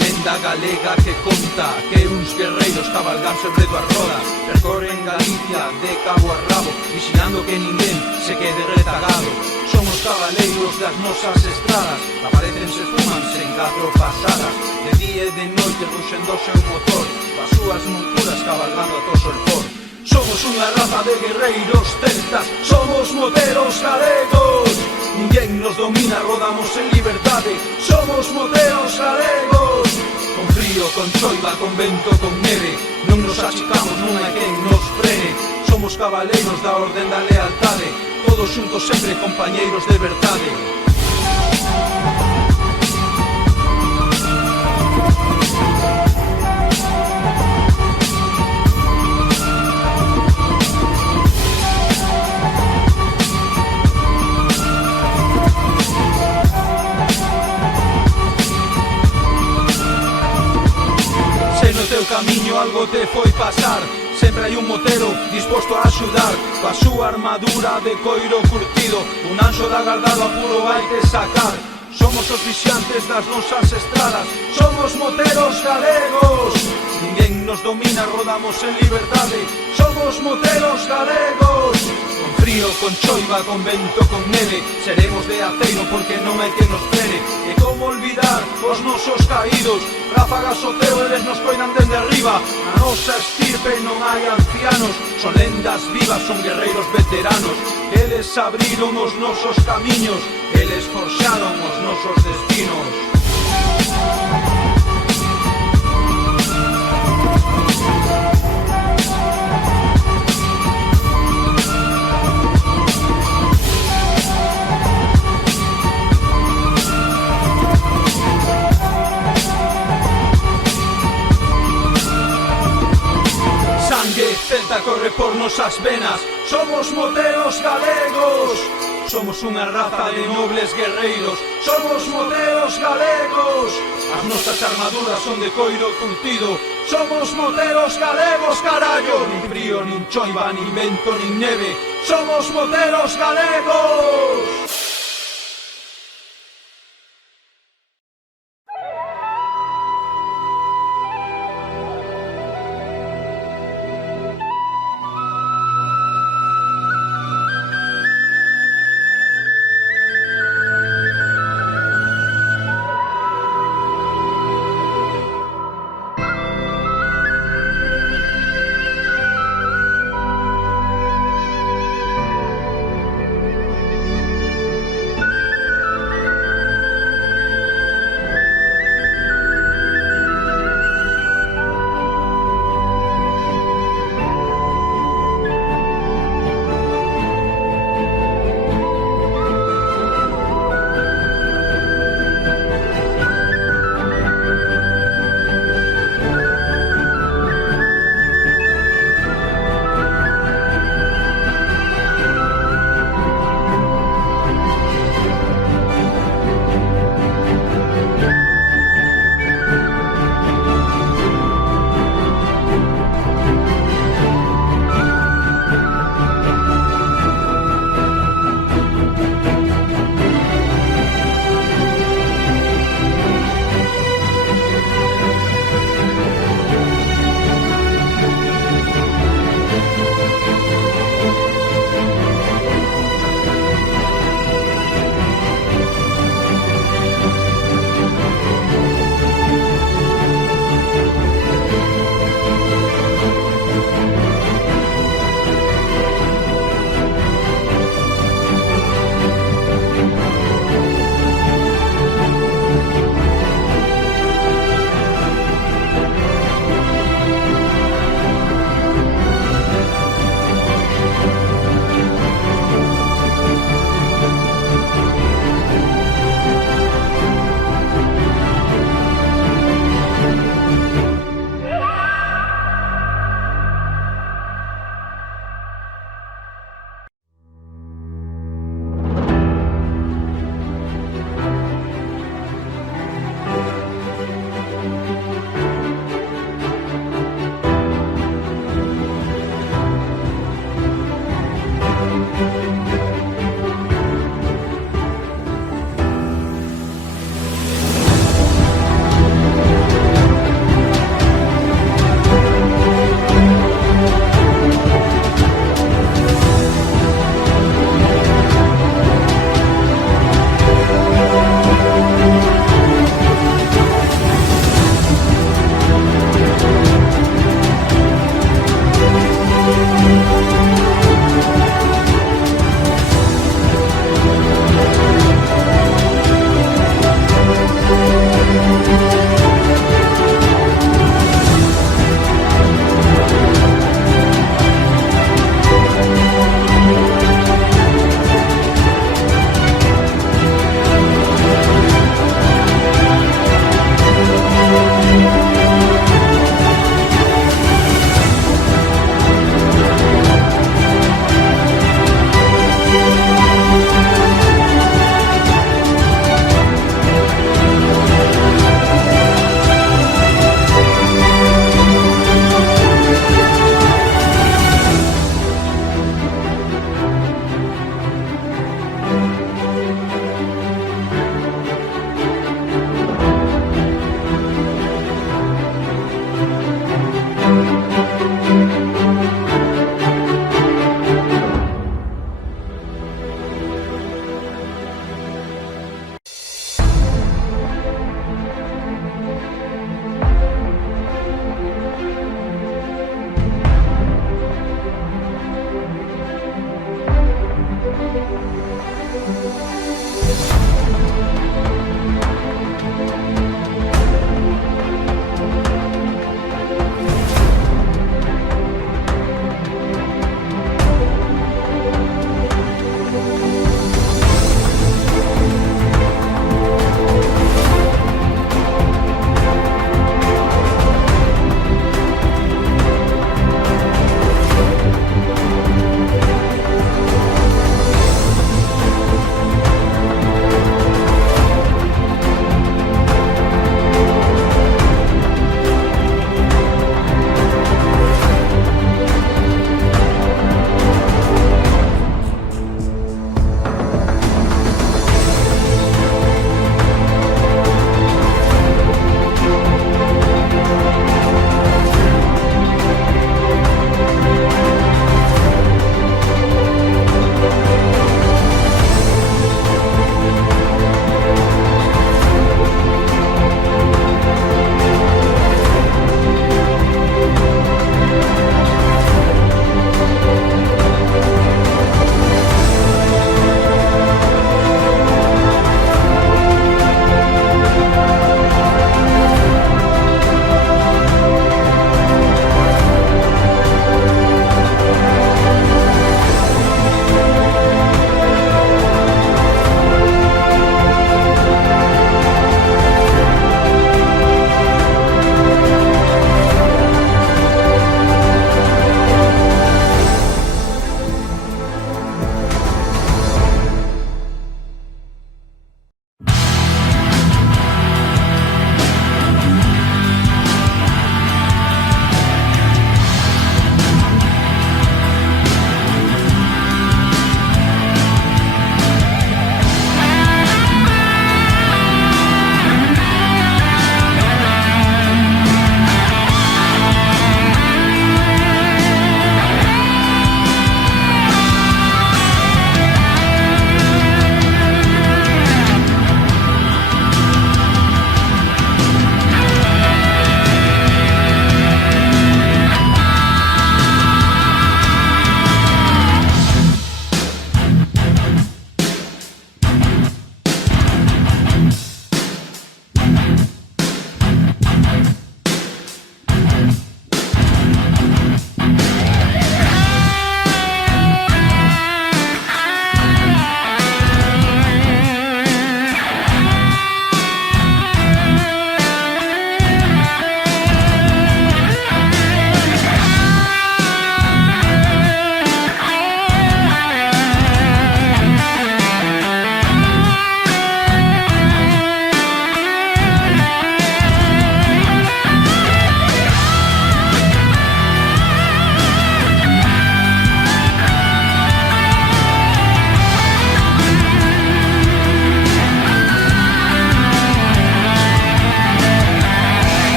lenda galega que conta que uns guerreiros cabalgan sobre dúas rodas percorren Galicia de cabo a rabo, vigilando que ninguén se quede retagado. Son os cabaleiros das nosas estradas, aparecense, fumanse en catro pasadas, de día e de noite ruxendo o seu motor, as súas monturas cabalgando a toso el por. Somos unha raza de guerreiros celtas, somos moteros galegos. Ninguén nos domina, rodamos en liberdade, somos moteros galegos. Con frío, con choiva, con vento, con neve, non nos achicamos, non hai quen nos frene. Somos cabaleiros da orden da lealtade, todos xuntos sempre compañeiros de verdade. Camiño algo te foi pasar, sempre hai un motero disposto a axudar, coa súa armadura de coiro curtido, un anxo da gardado a puro vai te sacar. Somos os vixiantes das nosas estradas, somos moteros galegos. Ninguén nos domina, rodamos en liberdade, somos moteros galegos. Con frío, con choiva, con vento, con neve, seremos de aceiro porque non hai que nos frene. E como olvidar os nosos caídos, ráfagas o ceo, eles nos coidan desde arriba. Na nosa estirpe non hai ancianos, son lendas vivas, son guerreiros veteranos. Eles abriron os nosos camiños, eles forxaron os nosos destinos. Celta corre por nosas venas, somos moteros galegos. Somos unha raza de nobles guerreiros, somos moteros galegos. As nosas armaduras son de coiro curtido, somos moteros galegos, carallo. Nin frío, nin choiva, nin vento, nin neve, somos moteros galegos.